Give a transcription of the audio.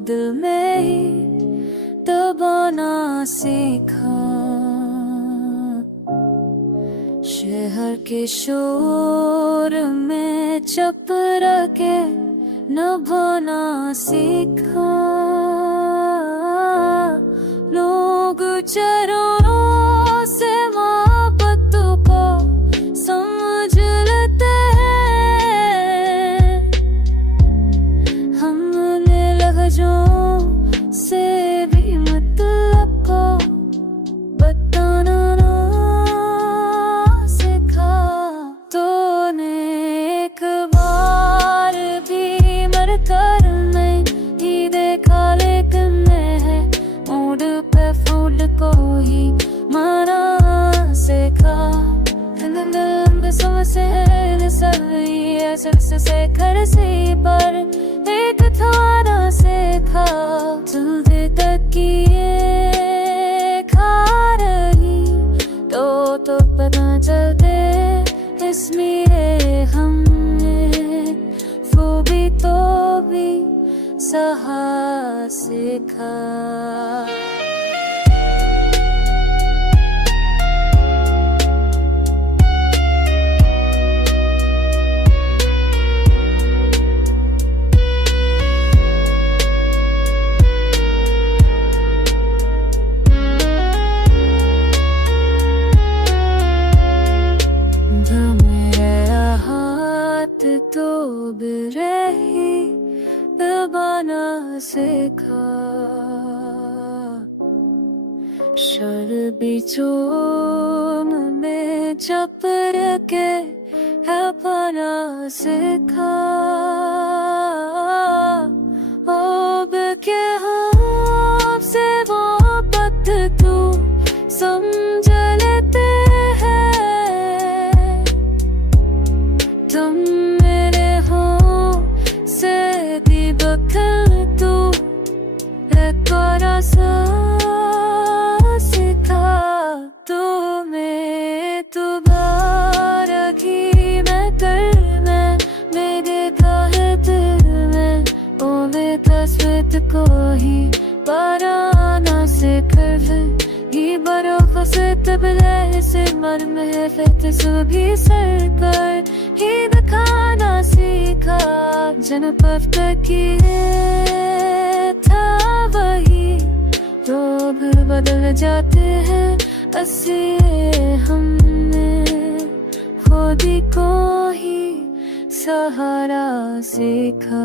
दिल में ही दबाना सीखा। शहर के शोर में चुप रह के निभाना सीखा। लोग चरणों से मोहब्बत को समझ लेते हैं, हमने लहजों से भी मतलब को बताना ना सीखा। तूने एक बार भी मर कर मैं ही देखा, लेकिन मैं मूड पे फूल को ही माना सीखा। लंबे समय से से घर से पर एक थाना सीखा। जल्दी तक किए खा रही तो पता चलते इसमें हमने वो भी तो भी सहा सीखा। तो बिरही दबाना सीखा। शर्बी चूम में चप के है पाना सीखा। अब के हमसे मोहब्बत तू समझ लेते हैं, तुम सीखा। तुम्हें दोबारा की मैं कर मैं देखा है दिल में ओ वे तस्वीर को ही बनाना सीखा। ही बर्फ से तबले से मर में भी सर कर ही दिखाना सीखा। जनपद किए था वही रोब बदल जाते हैं, ऐसे हमने खुद को ही सहारा सीखा।